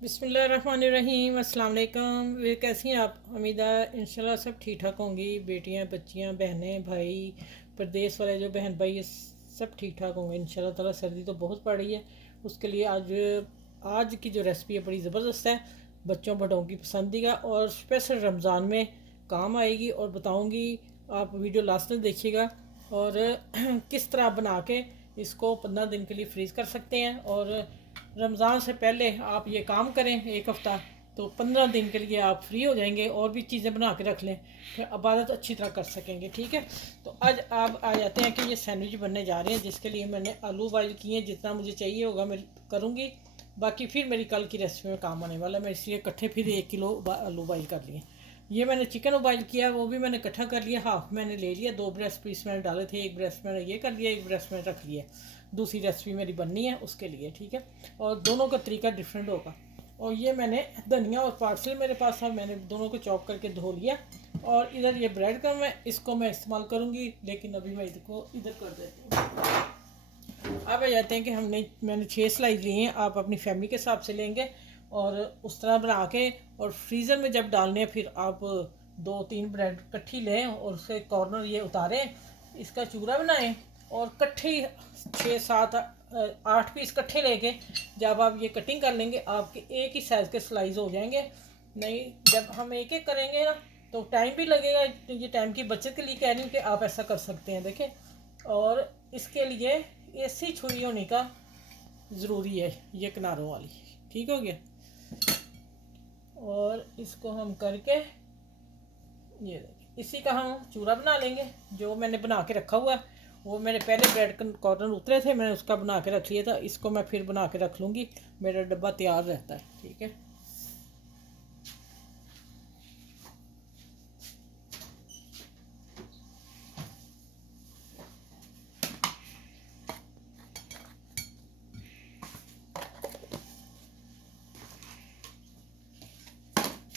बिस्मिल्लाहिर्रहमानिर्रहीम, अस्सलाम वालेकुम। वे कैसी हैं आप? उम्मीद है इंशाल्लाह सब ठीक ठाक होंगी। बेटियां, बच्चियां, बहनें, भाई, प्रदेश वाले जो बहन भाई ये सब ठीक ठाक होंगे इंशाल्लाह ताला। सर्दी तो बहुत पड़ रही है, उसके लिए आज की जो रेसिपी है बड़ी ज़बरदस्त है, बच्चों बड़ों की पसंदीदा और स्पेशल रमज़ान में काम आएगी। और बताऊँगी, आप वीडियो लास्ट में देखिएगा। और किस तरह बना के इसको 15 दिन के लिए फ्रीज़ कर सकते हैं। और रमज़ान से पहले आप ये काम करें एक हफ़्ता, तो 15 दिन के लिए आप फ्री हो जाएंगे और भी चीज़ें बना के रख लें, फिर इबादत अच्छी तरह कर सकेंगे। ठीक है, तो आज आप आ जाते हैं कि ये सैंडविच बनने जा रहे हैं, जिसके लिए मैंने आलू बॉयल किए हैं। जितना मुझे चाहिए होगा मैं करूँगी, बाकी फिर मेरी कल की रेसिपी में काम आने वाला। मैं इसलिए इकट्ठे फिर 1 किलो आलू बॉयल कर लिए। ये मैंने चिकन बॉयल किया, वो भी मैंने इकट्ठा कर लिया। हाफ मैंने ले लिया, 2 ब्रेस्ट पीस मैंने डाले थे, एक ब्रेस्ट मैंने ये कर लिया, एक ब्रेस्ट मैंने रख लिया। दूसरी रेसिपी मेरी बननी है उसके लिए। ठीक है, और दोनों का तरीका डिफरेंट होगा। और ये मैंने धनिया और पार्सल मेरे पास था, मैंने दोनों को चॉप करके धो लिया। और इधर ये ब्रेड का इसको मैं इस्तेमाल करूँगी, लेकिन अभी मैं इसको इधर कर देती हूँ। अब आ जाते हैं कि मैंने 6 स्लाइस लिए हैं, आप अपनी फैमिली के हिसाब से लेंगे और उस तरह बना के। और फ्रीज़र में जब डालने हैं, फिर आप 2-3 ब्रेड इकट्ठी लें और उसके कॉर्नर ये उतारें, इसका चूरा बनाएं और इकट्ठी 6-7-8 पीस इकट्ठे लेके जब आप ये कटिंग कर लेंगे, आपके एक ही साइज़ के स्लाइस हो जाएंगे। नहीं, जब हम एक एक करेंगे ना तो टाइम भी लगेगा। तो ये टाइम की बचत के लिए कह रही हूँ कि आप ऐसा कर सकते हैं। देखें, और इसके लिए ऐसी छुरी होने का ज़रूरी है, ये किनारों वाली। ठीक हो गया, और इसको हम करके ये देखिए, इसी का हम चूरा बना लेंगे। जो मैंने बना के रखा हुआ है, वो मेरे पहले ब्रेड कॉर्नर उतरे थे, मैंने उसका बना के रख लिया था। इसको मैं फिर बना के रख लूँगी, मेरा डब्बा तैयार रहता है। ठीक है,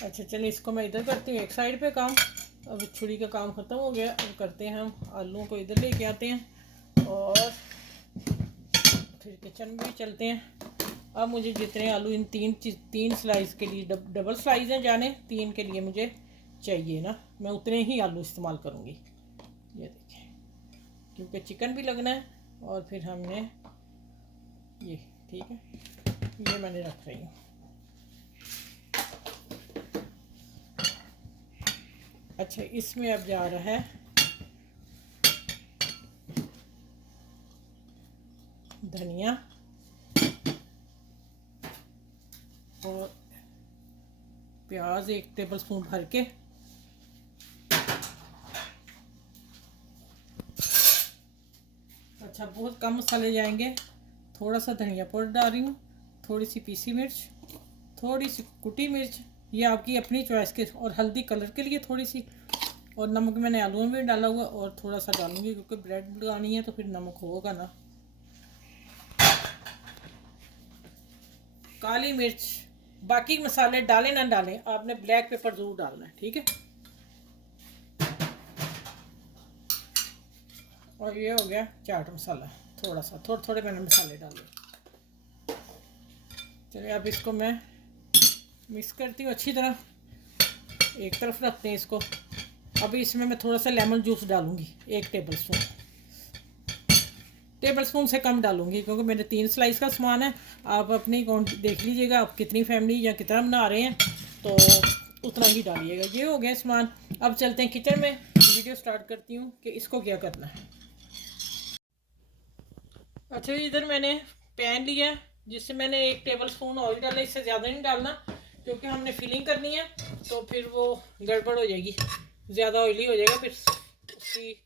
अच्छा चलिए, इसको मैं इधर करती हूँ एक साइड पे काम। अब छुरी का काम ख़त्म हो गया। अब करते हैं, हम आलूओं को इधर लेके आते हैं और फिर किचन में भी चलते हैं। अब मुझे जितने आलू इन तीन स्लाइस के लिए, डबल स्लाइस हैं जाने, 3 के लिए मुझे चाहिए ना, मैं उतने ही आलू इस्तेमाल करूँगी। ये देखिए, क्योंकि चिकन भी लगना है और फिर हमने ये, ठीक है, ये मैंने रख रही हूँ। अच्छा, इसमें अब जा रहा है धनिया और प्याज 1 टेबल स्पून भर के। अच्छा, बहुत कम मसाले जाएंगे। थोड़ा सा धनिया पाउडर डाल रही हूँ, थोड़ी सी पीसी मिर्च, थोड़ी सी कुटी मिर्च, ये आपकी अपनी चॉइस के, और हल्दी कलर के लिए थोड़ी सी, और नमक मैंने आलू में भी डाला हुआ और थोड़ा सा डालूंगी क्योंकि ब्रेड लगानी है तो फिर नमक होगा ना। काली मिर्च, बाकी मसाले डालें ना डालें, आपने ब्लैक पेपर ज़रूर डालना है। ठीक है, और ये हो गया चाट मसाला, थोड़ा सा, थोड़े मैंने मसाले डाले। चलिए, अब इसको मैं मिक्स करती हूँ अच्छी तरह, एक तरफ रखते हैं इसको। अभी इसमें मैं थोड़ा सा लेमन जूस डालूंगी, 1 टेबल स्पून से कम डालूंगी, क्योंकि मेरे 3 स्लाइस का सामान है। आप अपनी अकाउंट देख लीजिएगा, आप कितनी फैमिली या कितना बना रहे हैं तो उतना ही डालिएगा। ये हो गया सामान। अब चलते हैं किचन में, वीडियो स्टार्ट करती हूँ कि इसको क्या करना है। अच्छा, इधर मैंने पैन लिया, जिससे मैंने 1 टेबल स्पून ऑयल डाला। इससे ज़्यादा नहीं डालना, क्योंकि हमने फिलिंग करनी है तो फिर वो गड़बड़ हो जाएगी, ज़्यादा ऑयली हो जाएगा, फिर उसकी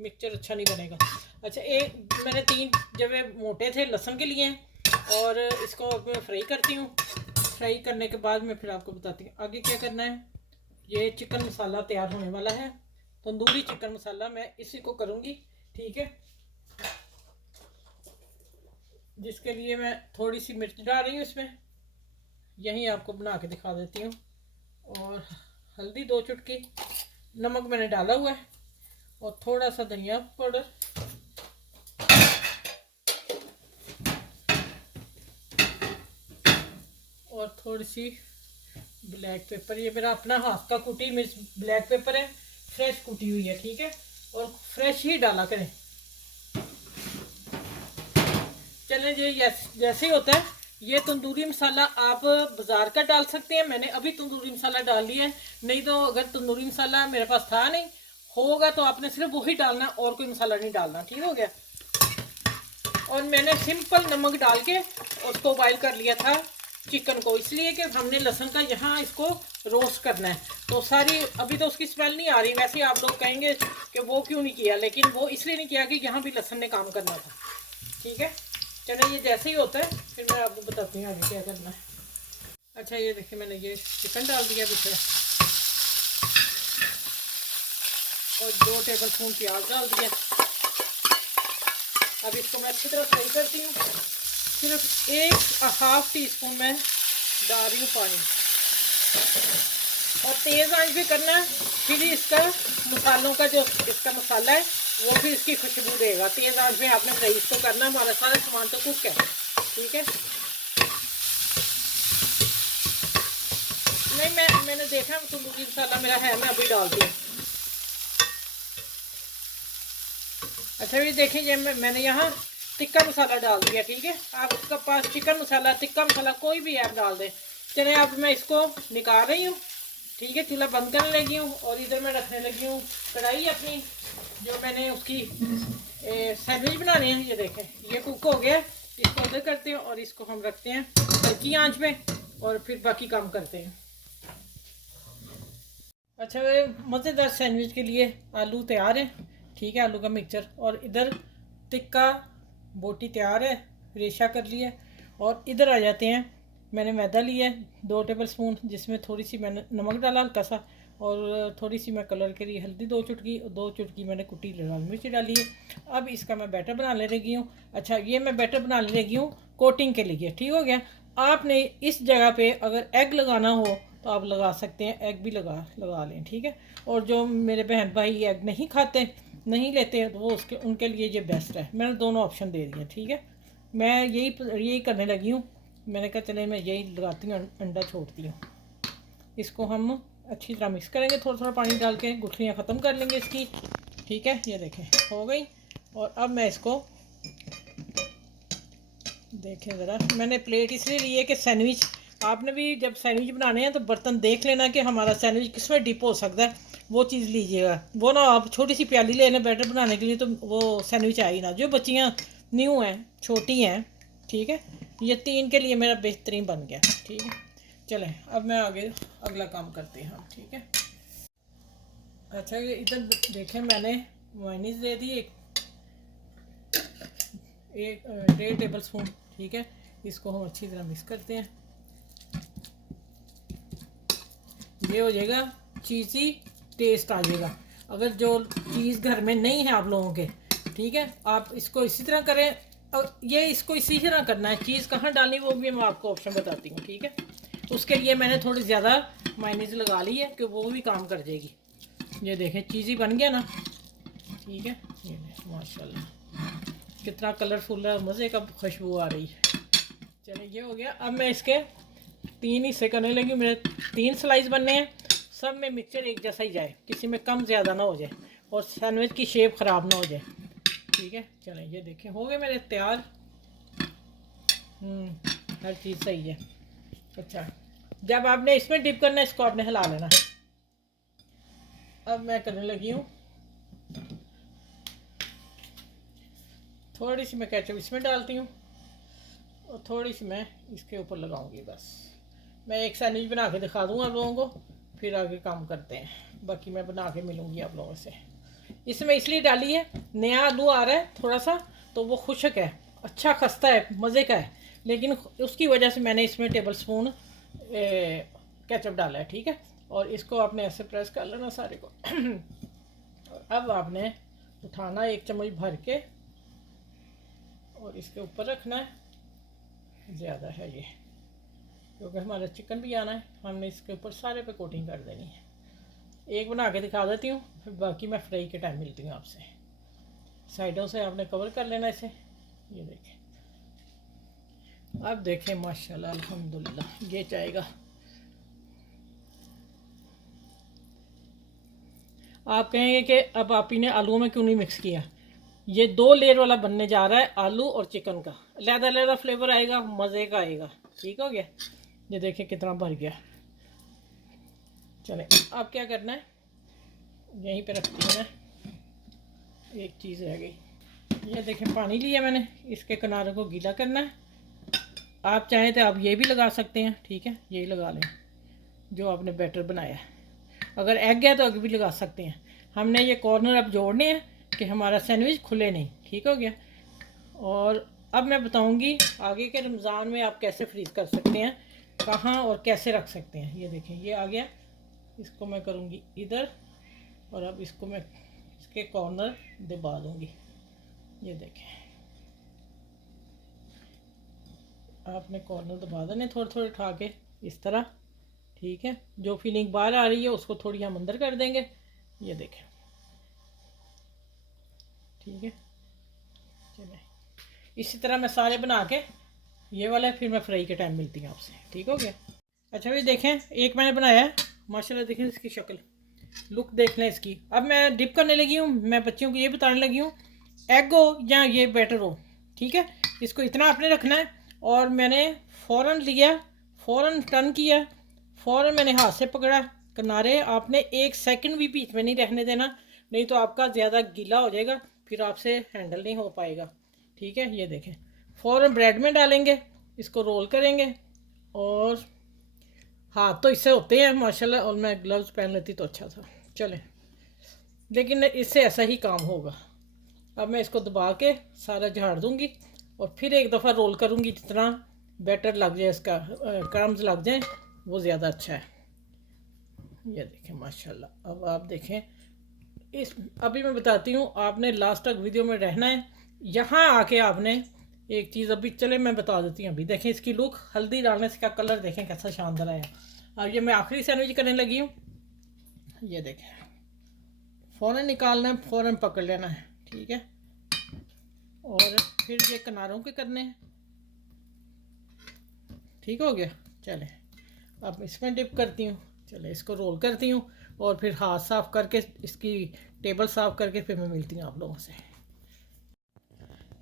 मिक्सचर अच्छा नहीं बनेगा। अच्छा, एक मैंने 3 जब मोटे थे लहसुन के लिए हैं, और इसको अब मैं फ्राई करती हूँ। फ्राई करने के बाद मैं फिर आपको बताती हूँ आगे क्या करना है। ये चिकन मसाला तैयार होने वाला है, तंदूरी चिकन मसाला, मैं इसी को करूँगी। ठीक है, जिसके लिए मैं थोड़ी सी मिर्च डाल रही हूँ इसमें, यहीं आपको बना के दिखा देती हूँ। और हल्दी 2 चुटकी, नमक मैंने डाला हुआ है, और थोड़ा सा धनिया पाउडर, और थोड़ी सी ब्लैक पेपर, ये मेरा अपना हाथ का कुटी मिर्च ब्लैक पेपर है, फ्रेश कुटी हुई है, ठीक है। और फ्रेश ही डाला करें। चलें जी, जैसे ही होता है। ये तंदूरी मसाला आप बाज़ार का डाल सकते हैं, मैंने अभी तंदूरी मसाला डाल लिया है। नहीं तो अगर तंदूरी मसाला मेरे पास था नहीं, होगा तो आपने सिर्फ वही डालना और कोई मसाला नहीं डालना, ठीक हो गया। और मैंने सिंपल नमक डाल के उसको बॉइल कर लिया था चिकन को, इसलिए कि हमने लहसुन का यहाँ इसको रोस्ट करना है। तो सारी अभी तो उसकी स्मेल नहीं आ रही, वैसे आप लोग कहेंगे कि वो क्यों नहीं किया, लेकिन वो इसलिए नहीं किया कि यहाँ भी लहसुन ने काम करना था, ठीक है। चलो ये जैसे ही होता है फिर मैं आपको बताती हूँ आगे क्या करना है। अच्छा ये देखिए, मैंने ये चिकन डाल दिया पीछे और 2 टेबल स्पून प्याज डाल दिया। अब इसको मैं अच्छी तरह फ्राई करती हूँ। सिर्फ 1/2 टीस्पून में डाल रही हूँ पानी, और तेज़ आंच भी करना है। फिर इसका मसालों का जो इसका मसाला है वो भी इसकी खुशबू देगा। तेज़ आंच में आपने फ्राई इसको करना, हमारा सारा सामान तो कुक है, ठीक है। नहीं, मैंने देखा तंदूरी मसाला मेरा है, मैं अभी डालती हूँ। अच्छा ये देखिए, ये मैंने यहाँ टिक्का मसाला डाल दिया, ठीक है। आप उसका पास चिकन मसाला, टिक्का मसाला कोई भी आप डाल दें। चलिए अब मैं इसको निकाल रही हूँ, ठीक है। चूल्हा बंद करने लगी हूँ और इधर मैं रखने लगी हूँ कढ़ाई अपनी, जो मैंने उसकी सैंडविच बनाने हैं। ये देखें, ये कुक हो गया। इसको उधर करते हैं और इसको हम रखते हैं हल्की आंच में, और फिर बाकी काम करते हैं। अच्छा, वे मज़ेदार सैंडविच के लिए आलू तैयार है, ठीक है, आलू का मिक्सचर। और इधर टिक्का बोटी तैयार है, रेशा कर लिया। और इधर आ जाते हैं, मैंने मैदा लिया है 2 टेबल स्पून, जिसमें थोड़ी सी मैंने नमक डाला हल्का सा, और थोड़ी सी मैं कलर के लिए हल्दी 2 चुटकी मैंने कुटी लाल मिर्च डाली है। अब इसका मैं बैटर बना ले रही हूँ। अच्छा, ये मैं बैटर बना ले रही हूँ कोटिंग के लिए, ठीक हो गया। आपने इस जगह पे अगर एग लगाना हो तो आप लगा सकते हैं, एग भी लगा लें, ठीक है। और जो मेरे बहन भाई एग नहीं खाते, नहीं लेते, तो वो उसके उनके लिए ये बेस्ट है। मैंने दोनों ऑप्शन दे दिए, ठीक है। मैं यही करने लगी हूँ। मैंने कहा चले मैं यही लगाती हूँ, अंडा छोड़ती हूँ। इसको हम अच्छी तरह मिक्स करेंगे, थोड़ा थोड़ा पानी डाल के, गुठलियाँ ख़त्म कर लेंगे इसकी, ठीक है। ये देखें हो गई। और अब मैं इसको देखें ज़रा, मैंने प्लेट इसलिए ली है कि सैंडविच, आपने भी जब सैंडविच बनाने हैं तो बर्तन देख लेना कि हमारा सैंडविच किस में डिप हो सकता है, वो चीज़ लीजिएगा। वो ना आप छोटी सी प्याली लेना बैटर बनाने के लिए, तो वो सैंडविच आई ना। जो बच्चियाँ न्यू हैं, छोटी हैं, ठीक है। ये 3 के लिए मेरा बेहतरीन बन गया, ठीक है। चलें अब मैं आगे अगला काम करते हैं हम, ठीक है। अच्छा ये इधर देखें, मैंने मायनीस दे दी एक 1.5 टेबल स्पून, ठीक है। इसको हम अच्छी तरह मिक्स करते हैं। ये हो जाएगा चीज़ी टेस्ट आ जाएगा। अगर जो चीज़ घर में नहीं है आप लोगों के, ठीक है, आप इसको इसी तरह करें। और ये इसको इसी तरह करना है। चीज़ कहाँ डालनी वो भी मैं आपको ऑप्शन बताती हूँ, ठीक है। उसके लिए मैंने थोड़ी ज़्यादा मायनीज़ लगा ली है कि वो भी काम कर जाएगी। ये देखें चीज़ी बन गया ना, ठीक है। ये माशाल्लाह कितना कलरफुल है, मज़े का खुशबू आ रही है। चलिए ये हो गया। अब मैं इसके 3 हिस्से करने लगी। मेरे 3 स्लाइस बनने हैं, सब में मिक्सचर एक जैसा ही जाए, किसी में कम ज़्यादा ना हो जाए, और सैंडविच की शेप ख़राब ना हो जाए, ठीक है। चलें ये देखें हो गए मेरे तैयार। हर चीज़ सही है। अच्छा, जब आपने इसमें डिप करना है, इसको आपने हिला लेना। अब मैं करने लगी हूँ, थोड़ी सी मैं केचप इसमें डालती हूँ और थोड़ी सी मैं इसके ऊपर लगाऊंगी बस। मैं एक सैंडविच बना के दिखा दूँगा आप लोगों को, फिर आगे काम करते हैं। बाकी मैं बना के मिलूँगी आप लोगों से। इसमें इसलिए डाली है, नया आलू आ रहा है थोड़ा सा, तो वो खुशक है, अच्छा खस्ता है, मज़े का है, लेकिन उसकी वजह से मैंने इसमें टेबल स्पून केचप डाला है, ठीक है। और इसको आपने ऐसे प्रेस कर लेना सारे को। और अब आपने उठाना 1 चम्मच भर के और इसके ऊपर रखना है। ज़्यादा है ये, क्योंकि हमारा चिकन भी आना है, हमने इसके ऊपर सारे पे कोटिंग कर देनी है। एक बना के दिखा देती हूँ, फिर बाकी मैं फ्राई के टाइम मिलती हूँ आपसे। साइडों से आपने कवर कर लेना इसे। ये देखें अब देखें माशाल्लाह अल्हम्दुलिल्लाह ये जाएगा। आप कहेंगे कि अब आप ही ने आलू में क्यों नहीं मिक्स किया। ये 2 लेयर वाला बनने जा रहा है आलू और चिकन का, लहदा लहदा फ्लेवर आएगा, मज़े का आएगा। ठीक हो गया। ये देखिए कितना भर गया। चलें अब क्या करना है, यहीं पे रखती हूँ मैं। एक चीज़ रह गई, ये देखें पानी लिया मैंने, इसके किनारों को गीला करना है। आप चाहें तो आप ये भी लगा सकते हैं, ठीक है, यही लगा लें जो आपने बैटर बनाया है। अगर एग गया तो एग भी लगा सकते हैं। हमने ये कॉर्नर अब जोड़ने हैं कि हमारा सैंडविच खुले नहीं। ठीक हो गया। और अब मैं बताऊंगी आगे के रमज़ान में आप कैसे फ्रीज़ कर सकते हैं, कहाँ और कैसे रख सकते हैं। ये देखें ये आ गया, इसको मैं करूँगी इधर, और अब इसको मैं इसके कॉर्नर दबा दूँगी। ये देखें आपने कॉर्नर दबा देने थोड़े थोड़े उठा के इस तरह। ठीक है, जो फीलिंग बाहर आ रही है उसको थोड़ी हम अंदर कर देंगे। ये देखें ठीक है। चलिए इसी तरह मैं सारे बना के ये वाला फिर मैं फ्राई के टाइम मिलती हूँ आपसे। ठीक हो गया। अच्छा भी देखें एक मैंने बनाया है माशाल्लाह, देखें इसकी शक्ल, लुक देख लें इसकी। अब मैं डिप करने लगी हूँ, मैं बच्चियों को ये बताने लगी हूँ एग हो या ये बैटर हो, ठीक है, इसको इतना आपने रखना है। और मैंने फ़ौरन लिया, फ़ौरन टर्न किया, फ़ौरन मैंने हाथ से पकड़ा किनारे। आपने 1 सेकंड भी बीच में नहीं रहने देना, नहीं तो आपका ज़्यादा गीला हो जाएगा, फिर आपसे हैंडल नहीं हो पाएगा। ठीक है। ये देखें फ़ौरन ब्रेड में डालेंगे, इसको रोल करेंगे। और हाथ तो इससे होते हैं माशाल्लाह, और मैं ग्लव्स पहन लेती तो अच्छा था। चलें, लेकिन इससे ऐसा ही काम होगा। अब मैं इसको दबा के सारा झाड़ दूंगी और फिर एक दफ़ा रोल करूंगी, जितना बैटर लग जाए इसका, क्रम्स लग जाए वो ज़्यादा अच्छा है। ये देखें माशाल्लाह। अब आप देखें इस, अभी मैं बताती हूँ, आपने लास्ट तक वीडियो में रहना है। यहाँ आके आपने एक चीज़ अभी, चले मैं बता देती हूँ। अभी देखें इसकी लुक, हल्दी डालने से का कलर देखें कैसा शानदार आया। अब ये मैं आखिरी सैंडविच करने लगी हूँ। ये देखें फ़ौरन निकालना है, फ़ौरन पकड़ लेना है। ठीक है। और फिर ये किनारों के करने हैं। ठीक हो गया। चले अब इसमें डिप करती हूँ। चले इसको रोल करती हूँ और फिर हाथ साफ़ करके इसकी टेबल साफ़ करके फिर मैं मिलती हूँ आप लोगों से।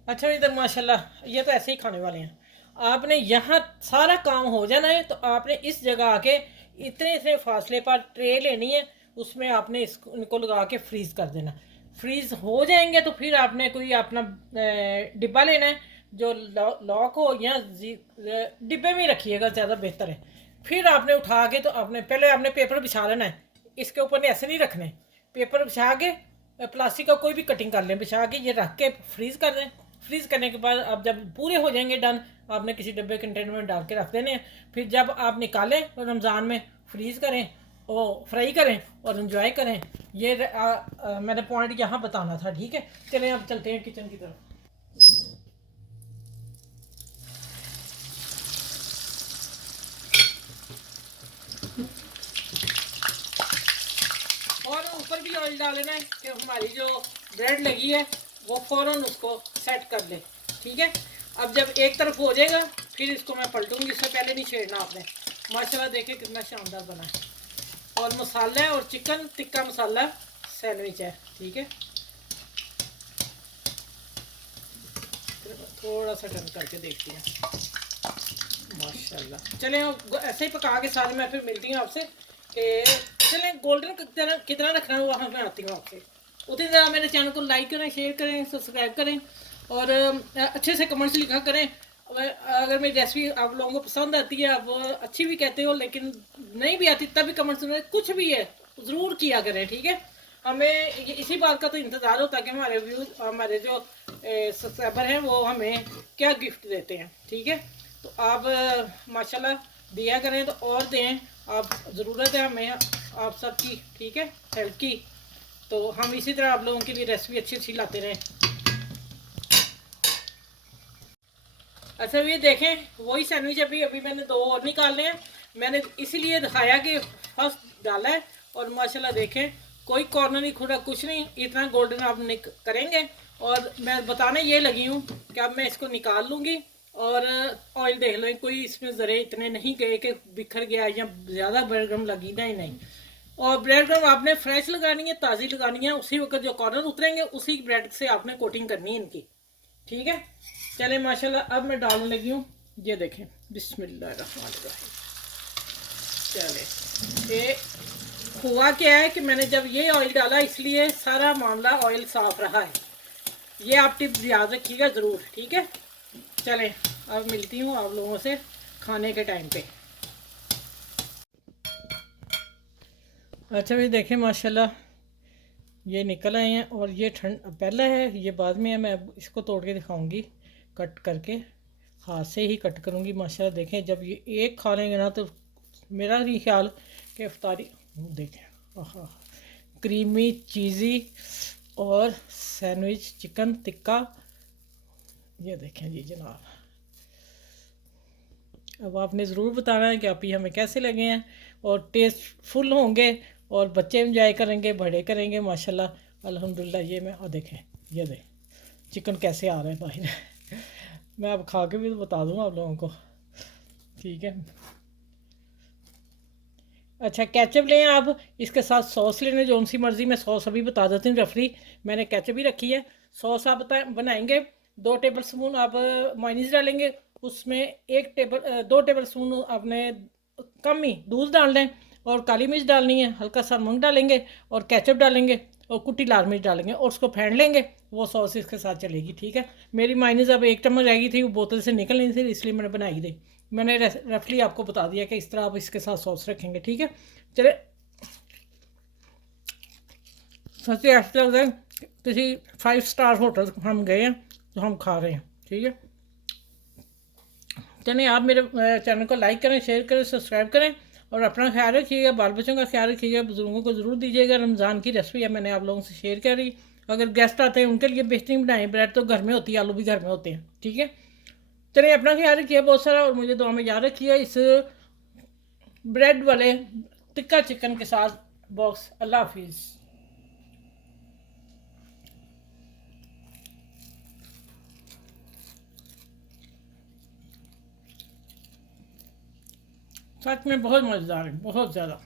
अच्छा इधर माशाल्लाह ये तो ऐसे ही खाने वाले हैं। आपने यहाँ सारा काम हो जाना है, तो आपने इस जगह आके इतने इतने फासले पर ट्रे लेनी है, उसमें आपने इसको इनको लगा के फ्रीज़ कर देना। फ्रीज़ हो जाएंगे तो फिर आपने कोई अपना डिब्बा लेना है जो लॉक हो, या डिब्बे में ही रखिएगा, ज़्यादा बेहतर है। फिर आपने उठा के, तो आपने पहले आपने पेपर बिछा लेना है, इसके ऊपर ने ऐसे नहीं रखने। पेपर बिछा के प्लास्टिक का कोई भी कटिंग कर लें, बिछा के ये रख के फ्रीज़ कर दें। फ्रीज़ करने के बाद अब जब पूरे हो जाएंगे डन, आपने किसी डब्बे कंटेनर में डाल के रख देने हैं। फिर जब आप निकालें तो रमज़ान में फ्रीज़ करें और फ्राई करें और इन्जॉय करें। ये मैंने पॉइंट यहाँ बताना था। ठीक है, चलें अब चलते हैं किचन की तरफ। और ऊपर भी ऑयल डालना है कि हमारी जो ब्रेड लगी है वो फ़ौरन उसको सेट कर ले। ठीक है। अब जब एक तरफ हो जाएगा फिर इसको मैं पलटूंगी, इससे पहले नहीं छेड़ना आपने। माशाल्लाह देखें कितना शानदार बना है। और मसाला है और चिकन टिक्का मसाला सैंडविच है। ठीक है। थोड़ा सा टर्न करके देखती हैं। माशाल्लाह। चलें ऐसे ही पका के साथ मैं फिर मिलती हूँ आपसे। चलें गोल्डन कितना रखना है वहाँ मैं आती हूँ आपसे। उसी तरह मेरे चैनल को लाइक करें, शेयर करें, सब्सक्राइब करें और अच्छे से कमेंट्स लिखा करें। अगर मेरी रेसिपी आप लोगों को पसंद आती है, आप अच्छी भी कहते हो, लेकिन नहीं भी आती तब भी कमेंट्स में कुछ भी है ज़रूर किया करें। ठीक है। हमें इसी बात का तो इंतज़ार होता है कि हमारे व्यूज़, हमारे जो सब्सक्राइबर हैं वो हमें क्या गिफ्ट देते हैं। ठीक है। तो आप माशाल्लाह दिया करें तो और दें, आप ज़रूरत है हमें आप सबकी। ठीक है, हेल्प की। तो हम इसी तरह आप लोगों के लिए रेसिपी अच्छी अच्छी लाते रहें। अच्छा ये देखें वही सैंडविच अभी मैंने 2 और निकालने हैं। मैंने इसीलिए दिखाया कि फर्स्ट डाला है, और माशाल्लाह देखें कोई कॉर्नर नहीं खुला, कुछ नहीं, इतना गोल्डन आप करेंगे। और मैं बताने ये लगी हूँ कि अब मैं इसको निकाल लूँगी और ऑयल देख लो, कोई इसमें ज़रे इतने नहीं गए कि बिखर गया या ज़्यादा ब्रेड क्रम लगी, नहीं नहीं। और ब्रेड क्रम आपने फ्रेश लगानी है, ताज़ी लगानी है, उसी वक्त जो कॉर्नर उतरेंगे उसी ब्रेड से आपने कोटिंग करनी है इनकी, ठीक है। चले माशाल्लाह, अब मैं डालने लगी हूँ, ये देखें, बिस्मिल्लाहिर्रहमानिर्रहीम। चले, ये हुआ क्या है कि मैंने जब ये ऑयल डाला इसलिए सारा मामला ऑयल साफ रहा है। ये आप टिप्स याद रखिएगा ज़रूर, ठीक है। चलें, अब मिलती हूँ आप लोगों से खाने के टाइम पे। अच्छा भाई देखें माशाल्लाह, ये निकल आए हैं और ये ठंड पहला है, ये बाद में है। मैं अब इसको तोड़ के दिखाऊंगी, कट करके हाथ से ही कट करूँगी माशाल्लाह। देखें, जब ये एक खा लेंगे ना तो मेरा नहीं ख्याल कि इफ्तारी, देखें आहा, क्रीमी चीज़ी और सैंडविच चिकन टिक्का, ये देखें जी जनाब। अब आपने ज़रूर बताना है कि आप ये हमें कैसे लगे हैं, और टेस्टफुल होंगे और बच्चे इंजॉय करेंगे, बड़े करेंगे माशाल्लाह अल्हम्दुलिल्लाह। ये मैं देखें, ये देख चिकन कैसे आ रहा है बाहर मैं अब खा के भी तो बता दूँगा आप लोगों को, ठीक है। अच्छा, केचप लें आप, इसके साथ सॉस लेने, जो सी मर्ज़ी। मैं सॉस अभी बता देती हूँ रफली, मैंने केचप भी रखी है। सॉस आप बनाएंगे, 2 टेबल स्पून आप मायोनीज़ डालेंगे, उसमें 2 टेबल स्पून आपने कम ही दूध डाल दें, और काली मिर्च डालनी है, हल्का सा नमक डालेंगे, और केचप डालेंगे, और कुटी लाल मिर्च डालेंगे, और उसको फेंट लेंगे। वो सॉस इसके साथ चलेगी, ठीक है। मेरी मायोनीज़ अब 1 चम्मच रह गई थी, वो बोतल से निकल नहीं थी, इसलिए मैंने बनाई थी। मैंने रफली आपको बता दिया कि इस तरह आप इसके साथ सॉस रखेंगे, ठीक है। चले, सच्ची ऐसा लगता है किसी 5 स्टार होटल हम गए हैं तो हम खा रहे हैं, ठीक है। चलिए, आप मेरे चैनल को लाइक करें, शेयर करें, सब्सक्राइब करें, और अपना ख्याल रखिएगा, बाल बच्चों का ख्याल रखिएगा, बुजुर्गों को ज़रूर दीजिएगा। रमज़ान की रेसिपी है, मैंने आप लोगों से शेयर करी। अगर गेस्ट आते हैं उनके लिए बेहतरीन बनाएं। ब्रेड तो घर में होती है, आलू भी घर में होते हैं, ठीक है। चलिए, अपना ख्याल रखिए बहुत सारा, और मुझे दुआ में याद रखिए इस ब्रेड वाले टिक्का चिकन के साथ बॉक्स। अल्लाह हाफिज़। सच में बहुत मज़ेदार है, बहुत ज़्यादा।